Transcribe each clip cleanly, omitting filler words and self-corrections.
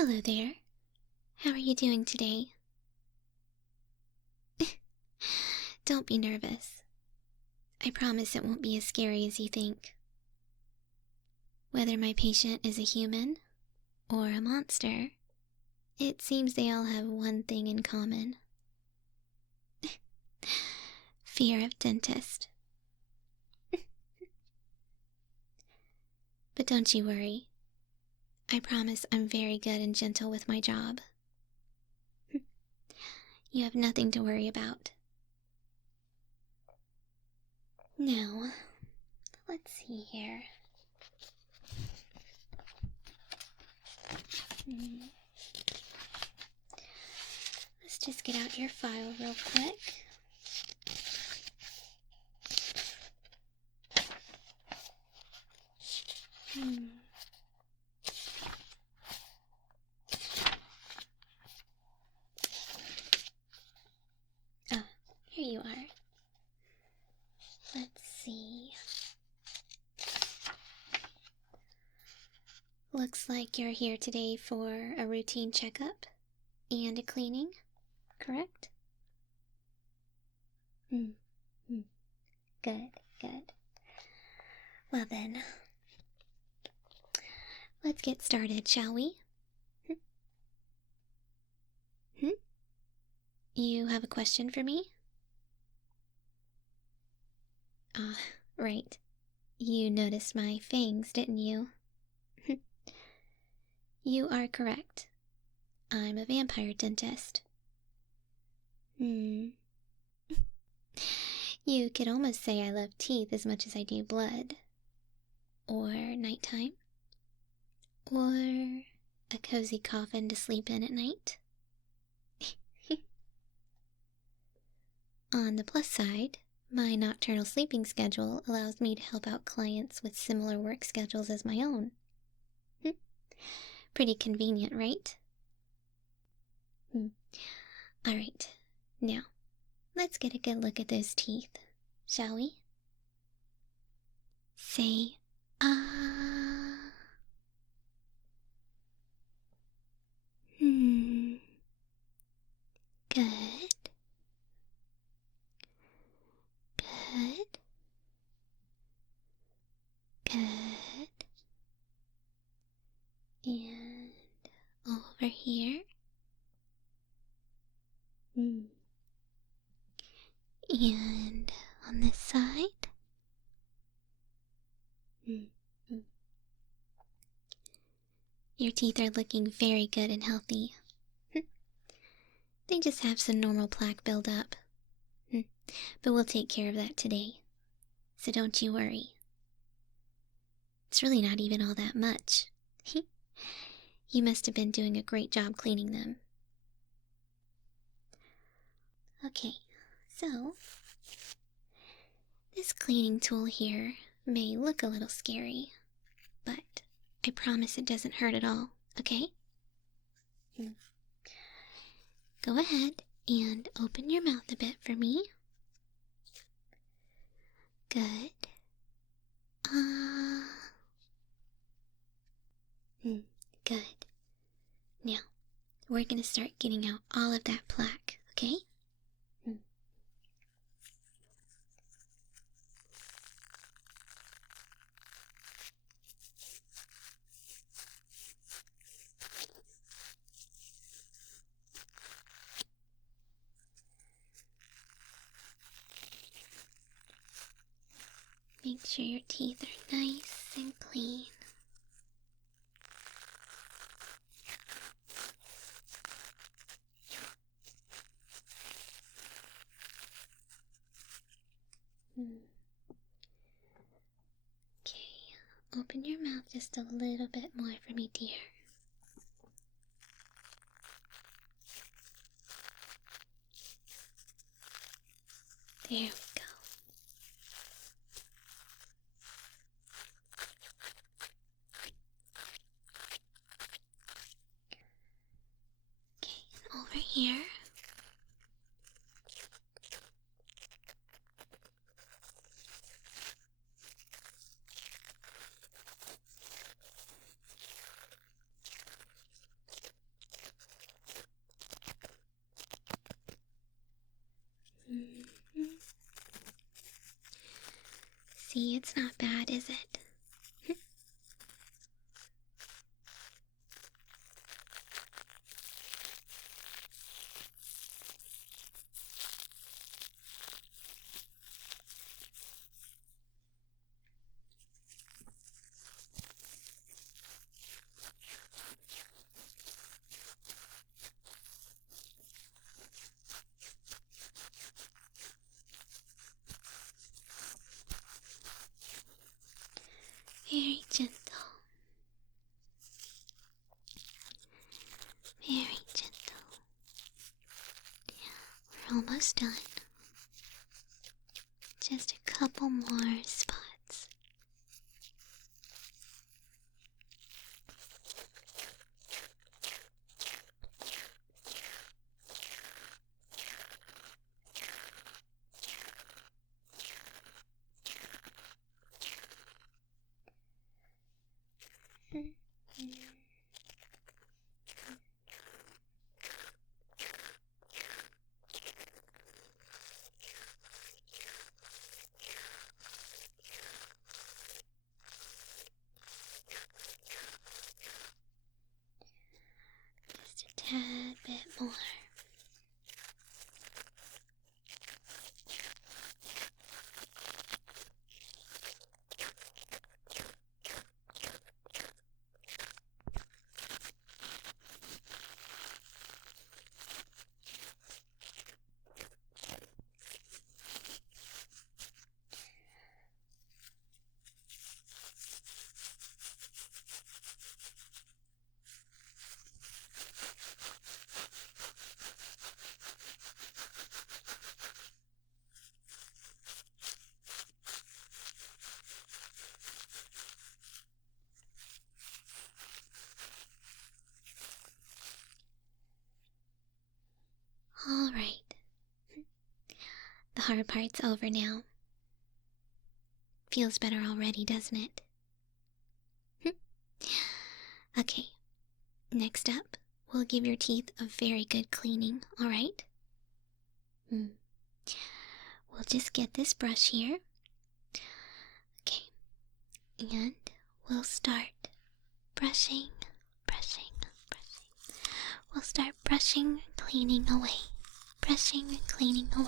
Hello there. How are you doing today? Don't be nervous. I promise it won't be as scary as you think. Whether my patient is a human or a monster, it seems they all have one thing in common. Fear of dentist. But don't you worry. I promise I'm very good and gentle with my job. You have nothing to worry about. Now, let's see here. Let's just get out your file real quick. Oh, here you are. Let's see. Looks like you're here today for a routine checkup and a cleaning, correct? Good, good. Well then, let's get started, shall we? You have a question for me? Right. You noticed my fangs, didn't you? You are correct. I'm a vampire dentist. You could almost say I love teeth as much as I do blood. Or nighttime. Or a cozy coffin to sleep in at night. On the plus side, my nocturnal sleeping schedule allows me to help out clients with similar work schedules as my own. Pretty convenient, right? Alright, now, let's get a good look at those teeth, shall we? Say, ah. Good. Good. Good. And over here. And on this side. Your teeth are looking very good and healthy. They just have some normal plaque buildup. But we'll take care of that today. So don't you worry. It's really not even all that much. You must have been doing a great job cleaning them. Okay, so this cleaning tool here may look a little scary, but I promise it doesn't hurt at all, okay? Go ahead and open your mouth a bit for me. Good. Good. Now, we're going to start getting out all of that plaque, okay? Make sure your teeth are nice and clean. Okay, open your mouth just a little bit more for me, dear. There we go. Okay, and over here. See, it's not bad, is it? Very gentle. Very gentle. We're almost done. Just a couple more spots. Just a tad bit more. All right. The hard part's over now. Feels better already, doesn't it? Okay. Next up, we'll give your teeth a very good cleaning, alright? We'll just get this brush here. Okay. And we'll start brushing. We'll start brushing, cleaning away. Brushing and cleaning away.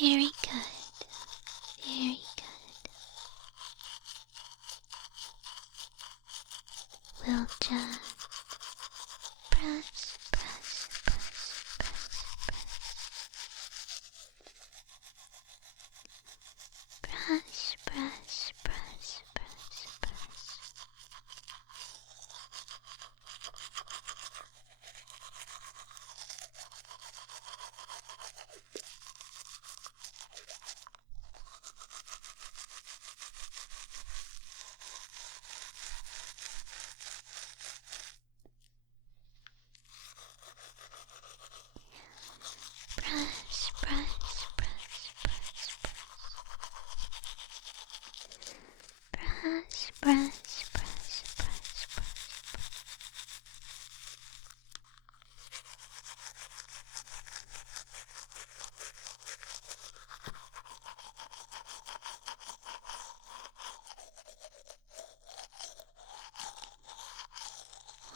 Very good. Very good. We'll just brush.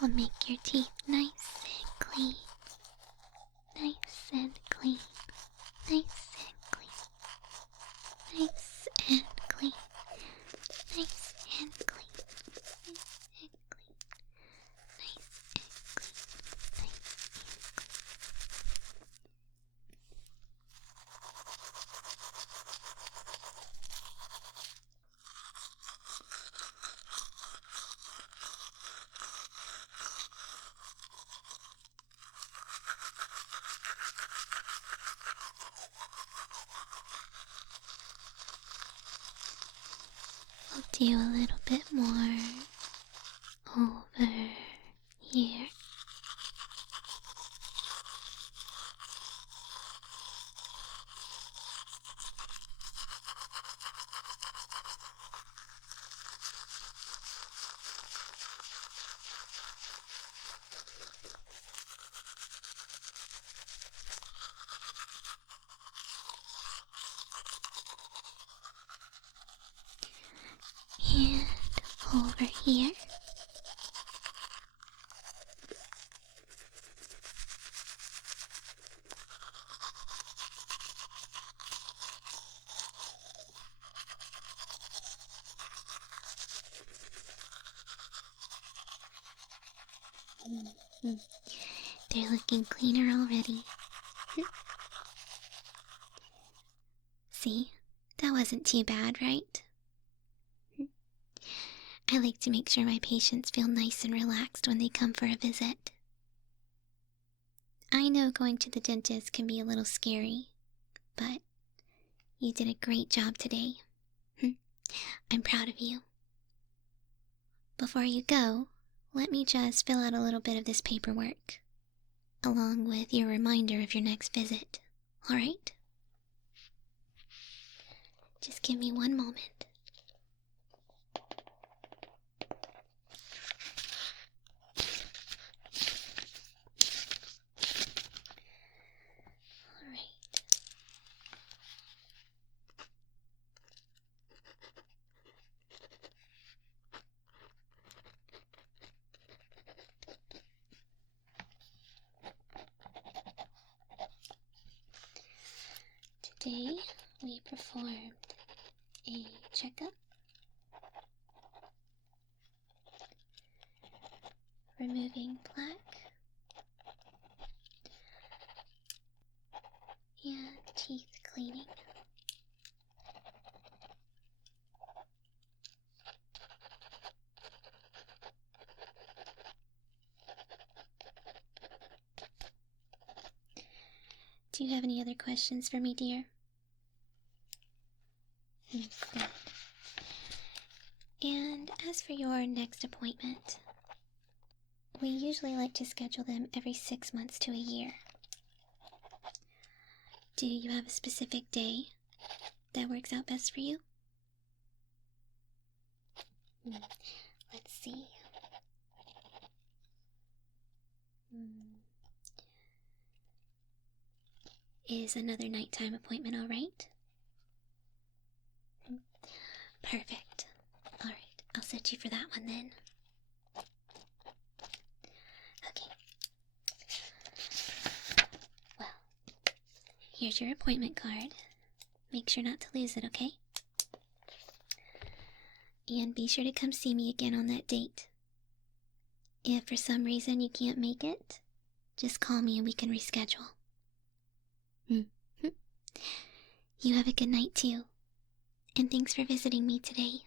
Will make your teeth nice and clean. Nice and clean. Nice and clean. Nice and clean. Nice and clean. Nice and clean. Nice and do a little bit more over here. And over here. They're looking cleaner already. See? That wasn't too bad, right? I like to make sure my patients feel nice and relaxed when they come for a visit. I know going to the dentist can be a little scary, but you did a great job today. I'm proud of you. Before you go, let me just fill out a little bit of this paperwork, along with your reminder of your next visit, alright? Just give me one moment. Today, we performed a checkup, removing plaque, and teeth cleaning. Do you have any other questions for me, dear? Good. And as for your next appointment, we usually like to schedule them every 6 months to a year. Do you have a specific day that works out best for you? Let's see. Is another nighttime appointment all right? Perfect. All right, I'll set you for that one then. Okay. Well, here's your appointment card. Make sure not to lose it, okay? And be sure to come see me again on that date. If for some reason you can't make it, just call me and we can reschedule. You have a good night too. And thanks for visiting me today.